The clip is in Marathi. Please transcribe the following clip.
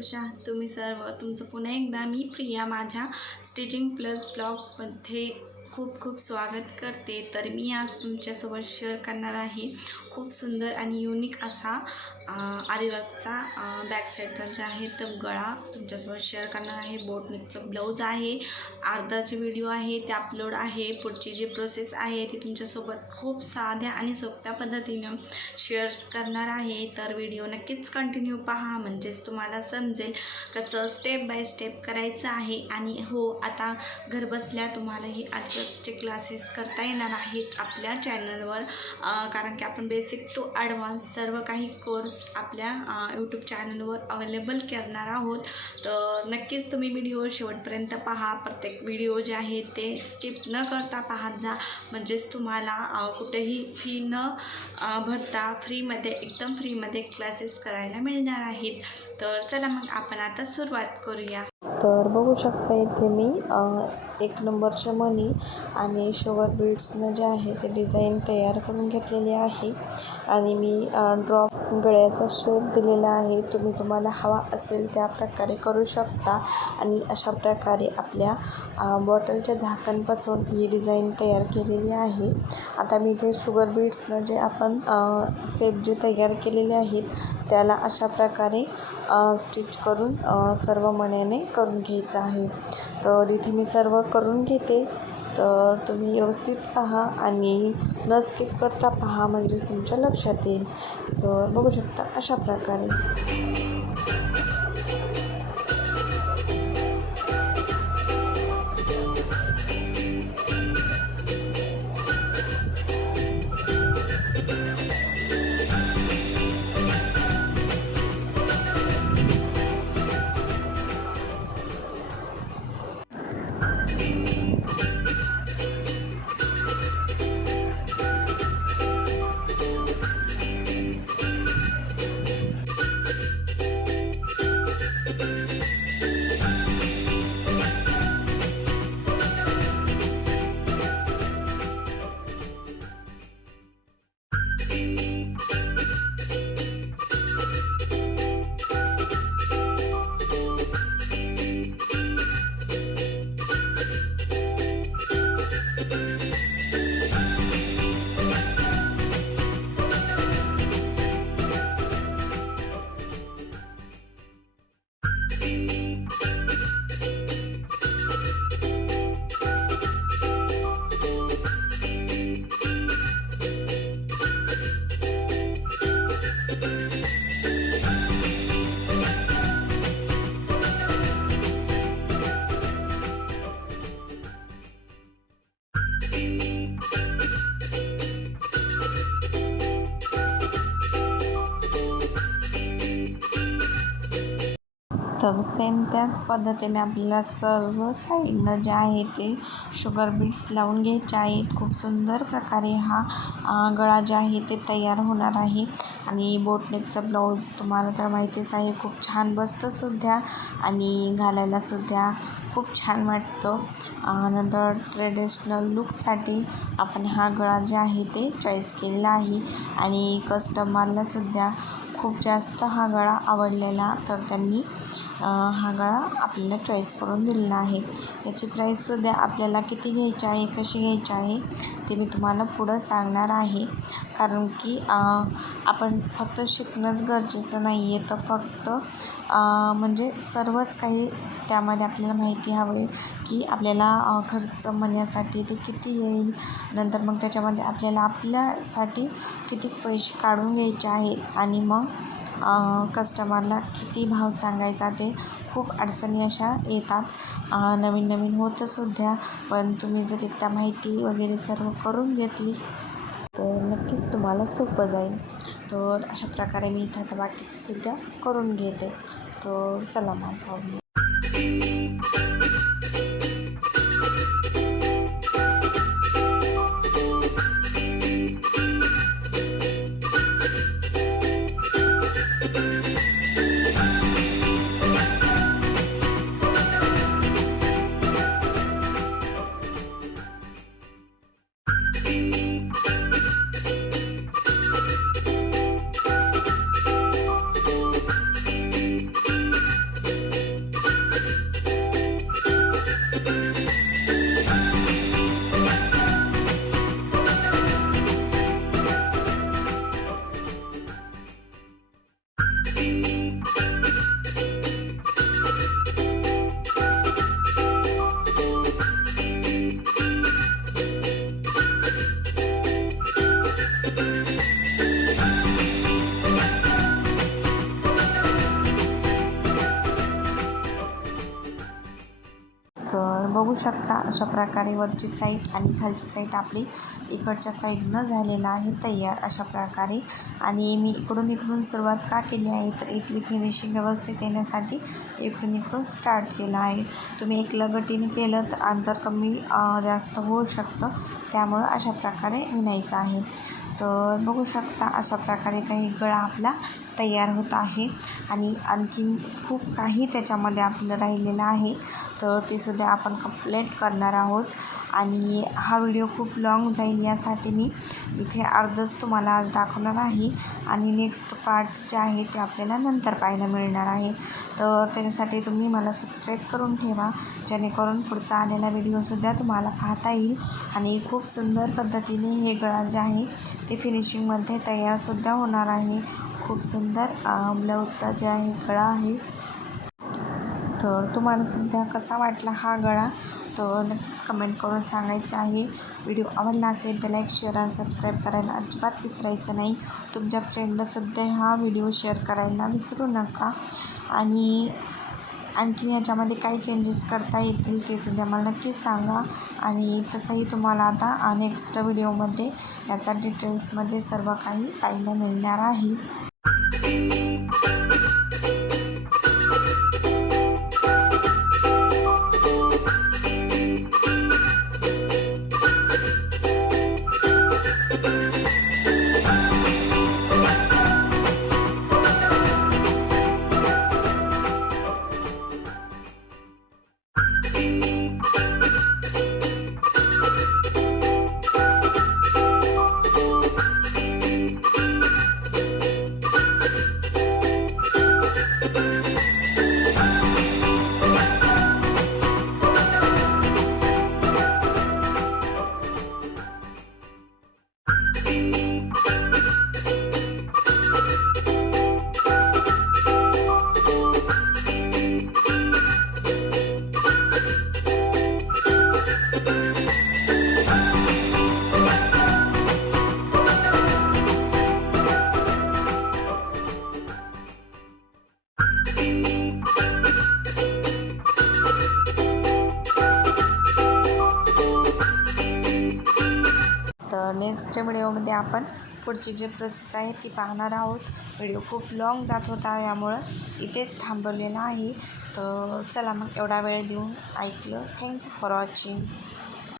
कशा आहात तुम्ही सर्व? तुमचं पुन्हा एकदा मी प्रिया माझ्या स्टिचिंग प्लस ब्लॉगमध्ये खूप खूप स्वागत करते. तर मी आज तुमच्यासोबत शेअर करणार आहे खूप सुंदर आणि युनिक असा आरीवर्कचा बॅक साईडचा जे आहे तो गळा तुमच्यासोबत शेअर करणार आहे. बोटनेकचं ब्लाऊज आहे, अर्धाचे व्हिडिओ आहे ते अपलोड आहे. पुढची जी प्रोसेस आहे ती तुमच्यासोबत खूप साध्या आणि सोप्या पद्धतीनं शेअर करणार आहे. तर व्हिडिओ नक्कीच कंटिन्यू पहा, म्हणजेच तुम्हाला समजेल कसं स्टेप बाय स्टेप करायचं आहे. आणि हो, आता घरबसल्या तुम्हाला ही आर्टवर्कचे क्लासेस करता येणार आहेत आपल्या चॅनलवर, कारण की आपण बेसिक टू ॲडव्हान्स सर्व काही कोर्स आपल्या यूट्यूब चॅनलवर अवेलेबल करणार आहोत. तर नक्कीच तुम्ही व्हिडिओ शेवटपर्यंत पहा. प्रत्येक व्हिडिओ जे आहे ते स्किप न करता पाहत जा, म्हणजेच तुम्हाला कुठेही फी न भरता फ्रीमध्ये, एकदम फ्रीमध्ये क्लासेस करायला मिळणार आहेत. तर चला मग आपण आता सुरुवात करूया. तर बघू शकता इथे मी एक नंबरचे मणी आणि शुगर बीड्सनं जे आहे ते डिझाईन तयार करून घेतलेली आहे. आणि मी ड्रॉप गळ्याचा शेप दिलेला आहे. तुम्हाला हवा असेल त्या प्रकारे करू शकता. आणि अशा प्रकारे आपल्या बॉटलच्या झाकणपासून ही डिझाईन तयार केलेली आहे. आता मी इथे शुगर बीड्सनं जे आपण शेप जे तयार केलेले आहेत त्याला अशा प्रकारे स्टिच करून सर्व मण्याने करून घ्यायचं आहे. तर इथे मी सर्व करून घेते. तर तुम्ही व्यवस्थित पहा आणि न स्किप करता पहा, म्हणजेच तुमच्या लक्षात येईल. तर बघू शकता अशा प्रकारे. तर सेम त्याच पद्धतीने आपल्याला सर्व साईडनं जे आहे ते शुगर बीड्स लावून घ्यायचे आहेत. खूप सुंदर प्रकारे हा गळा जे आहे ते तयार होणार आहे. आणि बोटनेकचा ब्लाऊज तुम्हाला तर माहितीच आहे, खूप छान बसतंसुद्धा आणि घालायलासुद्धा खूप छान वाटतं. नंतर ट्रेडिशनल लुकसाठी आपण हा गळा जे आहे ते चॉईस केलेला आहे. आणि कस्टमरलासुद्धा खूप जास्त हा गळा आवडलेला, तर त्यांनी हा गळा आपल्याला चॉईस करून दिलेला आहे. याची प्राईससुद्धा आपल्याला किती घ्यायची आहे, कशी घ्यायची आहे ते मी तुम्हाला पुढं सांगणार आहे. कारण की आपण फक्त शिकणंच गरजेचं नाही आहे, तर फक्त म्हणजे सर्वच काही त्यामध्ये आपल्याला माहिती हवी की आपल्याला खर्च म्हणण्यासाठी ते किती येईल, नंतर मग त्याच्यामध्ये आपल्याला आपल्यासाठी किती पैसे काढून घ्यायचे आहेत आणि मग कस्टमरला किती भाव सांगायचा, ते खूप अडचणी अशा येतात. नवीन होतंसुद्धा, पण तुम्ही जर एकदा माहिती वगैरे सर्व करून घेतली तर नक्कीच तुम्हाला सोपं जाईल. तर अशा प्रकारे मी इथं आता बाकीचंसुद्धा करून घेते. तर चला मग पाहूया. बघू शकता अशा प्रकारे वरची साईड आणि खालची साईड आपली इकडच्या साईडनं झालेलं आहे तयार अशा प्रकारे. आणि मी इकडून सुरुवात का केली आहे तर इथली फिनिशिंग व्यवस्थित येण्यासाठी इकडून स्टार्ट केलं आहे. तुम्ही एक लगटीने केलं तर अंतर कमी जास्त होऊ शकतं, त्यामुळं अशा प्रकारे विणायचं आहे. तर बघू शकता अशा प्रकारे काही गळा आपला तयार होत आहे. आणि आणखीन खूप काही त्याच्यामध्ये आपलं राहिलेलं आहे, तर ते सुद्धा आपण कंप्लीट करणार आहोत. आणि हा व्हिडिओ खूप लाँग जाईल यासाठी मी इथे अर्धच तुम्हाला आज दाखवणार आहे आणि नेक्स्ट पार्ट जे आहे ते आपल्याला नंतर पाहायला मिळणार आहे. तर त्याच्यासाठी तुम्ही मला सबस्क्राईब करून ठेवा, जेणेकरून पुढचा आलेला व्हिडिओसुद्धा तुम्हाला पाहता येईल. आणि खूप सुंदर पद्धतीने हे गळा जे आहे ते फिनिशिंगमध्ये तयारसुद्धा होणार आहे. खूप सुंदर ब्लाऊजचा जे आहे गळा आहे. तर तुम्हालासुद्धा कसा वाटला हा गळा तर नक्कीच कमेंट करून सांगायचं आहे. व्हिडिओ आवडला असेल तर लाईक, शेअर आणि सबस्क्राईब करायला अजिबात विसरायचं नाही. तुमच्या फ्रेंडलासुद्धा हा व्हिडिओ शेअर करायला विसरू नका. आणि आणखी याच्यामध्ये काही चेंजेस करता येतील ते सुद्धा मला नक्की सांगा. आणि तसंही तुम्हाला आता नेक्स्ट व्हिडिओमध्ये याचा डिटेल्समध्ये सर्व काही पाहायला मिळणार आहे. तर नेक्स्ट व्हिडिओमध्ये आपण पुढची जी प्रोसेस आहे ती पाहणार आहोत. व्हिडिओ खूप लाँग जात होता, यामुळं इथेच थांबवलेला आहे. तर चला मग एवढा वेळ देऊन ऐकलं, थँक्यू फॉर वॉचिंग.